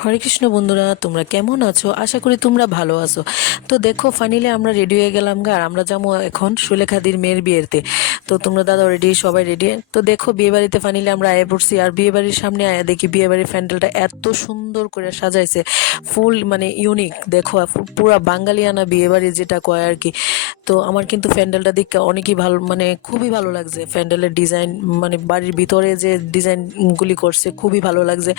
হরে কৃষ্ণ বন্ধুরা, তোমরা কেমন আছো? আশা করি তোমরা ভালো আছো। তো দেখো, ফাইনালি আমরা রেডি হয়ে গেলাম আর আমরা যাবো এখন সুলেখাদির মেয়ের বিয়েতে। তো তোমরা দাদা রেডি, সবাই রেডি। তো দেখো, বিয়ে বাড়িতে ফাইনালি আমরা আয়া পড়ছি। আর বিয়ে বাড়ির সামনে আয়া দেখি বিয়ে বাড়ির প্যান্ডেলটা এত সুন্দর করে সাজাইছে, ফুল মানে ইউনিক। দেখো, পুরা বাঙালিয়ানা বিয়ে বাড়ি যেটা কয় আর কি। তো আমার কিন্তু প্যান্ডেলটা দেখতে অনেকই ভালো, মানে খুবই ভালো লাগছে। প্যান্ডেলের ডিজাইন, মানে বাড়ির ভিতরে যে ডিজাইনগুলি করছে খুবই ভালো লাগছে।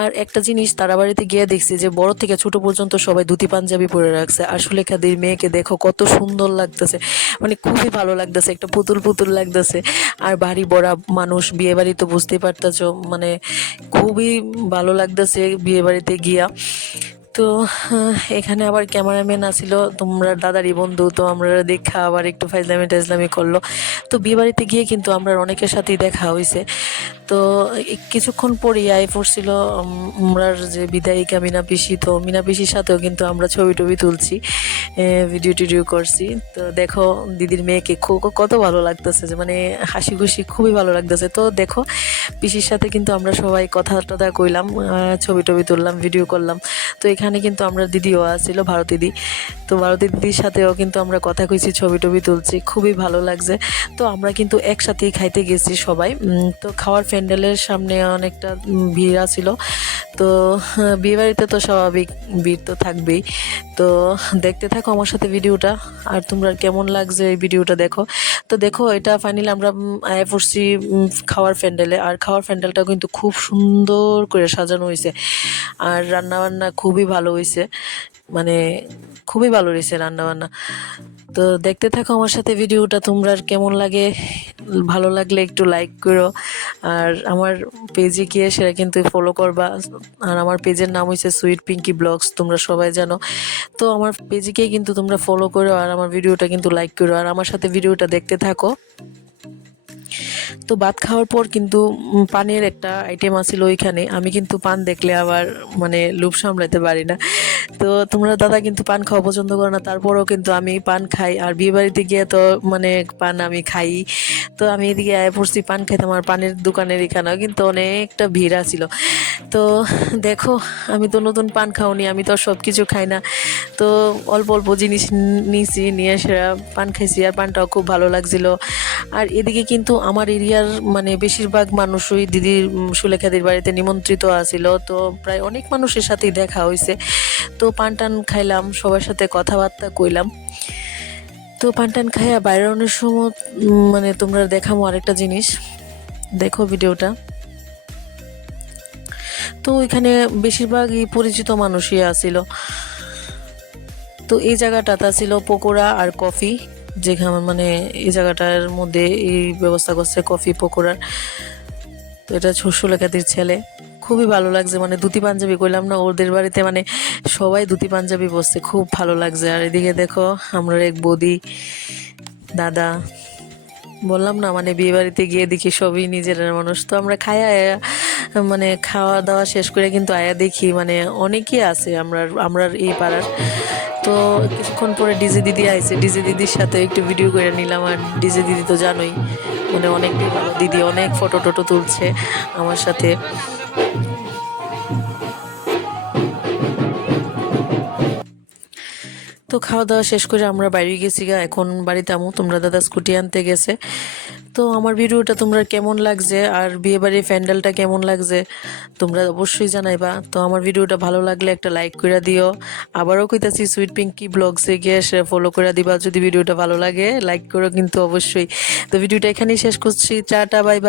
আর একটা জিনিস, তারা বাড়িতে গিয়ে দেখছি যে বড় থেকে ছোট পর্যন্ত সবাই ধুতি পাঞ্জাবি পরে রাখছে। আর সুলেখাদির মেয়েকে দেখো কত সুন্দর লাগতেছে, মানে খুবই ভালো লাগতেছে, একটা পুতুল পুতুল লাগতেছে। আর বাড়ি ভরা মানুষ, বিয়ে বাড়ি তো বুঝতেই পারতেছো, মানে খুবই ভালো লাগতেছে বিয়ে বাড়িতে গিয়া। তো এখানে আবার ক্যামেরাম্যান আছিল তোমরা দাদারই বন্ধু, তো আমরা দেখা আবার একটু ফাইজলামি টাইজলামি করলো। তো বিয়ে বাড়িতে গিয়ে কিন্তু আমরা অনেকের সাথেই দেখা হয়েছে। তো কিছুক্ষণ পরেই আই পড়ছিল আমরার যে বিদায়িকা মিনা পিসি। তো মিনা পিসির সাথেও কিন্তু আমরা ছবি টবি তুলছি, ভিডিও টিডিও করছি। তো দেখো, দিদির মেয়েকে কত ভালো লাগতেছে, যে মানে হাসি খুশি খুবই ভালো লাগতেছে। তো দেখো, পিসির সাথে কিন্তু আমরা সবাই কথা টথা কইলাম, ছবি টবি তুললাম, ভিডিও করলাম। তো এখানে কিন্তু আমরা দিদিও আসছিল, ভারতী দিদি। তো ভারতী দিদির সাথেও কিন্তু আমরা কথা কইছি, ছবি টবি তুলছি, খুবই ভালো লাগছে। তো আমরা কিন্তু একসাথেই খাইতে গেছি সবাই। তো খাওয়ার প্যান্ডেলের সামনে অনেকটা ভিড় আছিল। তো বিয়েবাড়িতে তো স্বাভাবিক ভিড় তো থাকবেই। তো দেখতে থাকো আমার সাথে ভিডিওটা, আর তোমরা কেমন লাগছে এই ভিডিওটা দেখো। তো দেখো, এটা ফাইনালি আমরা আয়া পড়ছি খাওয়ার প্যান্ডেলে। আর খাওয়ার প্যান্ডেলটা কিন্তু খুব সুন্দর করে সাজানো হয়েছে। আর রান্নাবান্না খুবই ভালো হয়েছে, মানে খুবই ভালো হয়েছে রান্নাবান্না। তো দেখতে থাকো আমার সাথে ভিডিওটা, তোমরা কেমন লাগে। ভালো লাগলে একটু লাইক করো, আর আমার পেজে গিয়ে সেটা কিন্তু ফলো করবা। আর আমার পেজের নাম হচ্ছে সুইট পিঙ্কি ব্লগস, তোমরা সবাই জানো। তো আমার পেজে গিয়ে কিন্তু তোমরা ফলো করো, আর আমার ভিডিওটা কিন্তু লাইক করো, আর আমার সাথে ভিডিওটা দেখতে থাকো। তো ভাত খাওয়ার পর কিন্তু পানের একটা আইটেম আছিল ওইখানে। আমি কিন্তু পান দেখলে আবার মানে লোভ সামলাতে পারি না। তো তোমরা দাদা কিন্তু পান খাওয়া পছন্দ করো না, তারপরেও কিন্তু আমি পান খাই। আর বিয়ে বাড়িতে গিয়ে তো মানে পান আমি খাই। তো আমি এদিকে আয় পড়ছি পান খাইতে, আমার পানের দোকানের এখানেও কিন্তু অনেকটা ভিড় আছিল। তো দেখো, আমি তো নতুন পান খাওনি, আমি তো সব কিছু খাই না। তো অল্প অল্প জিনিস নিয়েছি, নিয়ে এসে পান খাইছি, আর পানটাও খুব ভালো লাগছিল। আর এদিকে কিন্তু আমার এরিয়ার মানে বেশিরভাগ মানুষই দিদির সুলেখাদির বাড়িতে নিমন্ত্রিত আছিল। তো প্রায় অনেক মানুষের সাথেই দেখা হয়েছে। তো পান টান খাইলাম, সবার সাথে কথাবার্তা কইলাম। তো পান টান খাইয়া বাইরে অনেক সময় মানে তোমরা দেখামো আরেকটা জিনিস, দেখো ভিডিওটা। তো ওইখানে বেশিরভাগই পরিচিত মানুষই আসিল। তো এই জায়গাটাতে ছিল পকোড়া আর কফি, যেখানে মানে এই জায়গাটার মধ্যে এই ব্যবস্থা করছে কফি পকোড়ার। তো এটা সুলেখাদির ছেলে, খুবই ভালো লাগছে, মানে ধুতি পাঞ্জাবি কইলাম না, ওদের বাড়িতে মানে সবাই ধুতি পাঞ্জাবি বসছে, খুব ভালো লাগছে। আর এদিকে দেখো, আমরা এক বৌদি দাদা, বললাম না মানে বিয়ে বাড়িতে গিয়ে দেখি সবই নিজের মানুষ। তো আমরা খাই আয়া, মানে খাওয়া দাওয়া শেষ করে কিন্তু আয়া দেখি মানে অনেকেই আছে আমরা এই পাড়ার। তো কিছুক্ষণ পরে ডিজে দিদি আইছে, ডিজে দিদির সাথে একটু ভিডিও করে নিলাম। আর ডিজে দিদি তো জানোই, মানে অনেকটাই ভালো দিদি, অনেক ফটো টটো তুলছে আমার সাথে। তো খাওয়া দাওয়া শেষ করে আমরা বাইরে গেছি গা, এখন বাড়িতে আমু, তোমরা দাদা স্কুটি আনতে গেছে। তো আমার ভিডিওটা তোমরা কেমন লাগছে, আর বিয়ে বাড়ির প্যান্ডেলটা কেমন লাগছে তোমরা অবশ্যই জানাইবা। তো আমার ভিডিওটা ভালো লাগলে একটা লাইক করে দিও। আবারও কইতাছি, সুইট পিঙ্কি ব্লগসে গিয়ে ফলো করে দিবা যদি ভিডিওটা ভালো লাগে, লাইক করো কিন্তু অবশ্যই। তো ভিডিওটা এখানেই শেষ করছি, টাটা বাই বাই।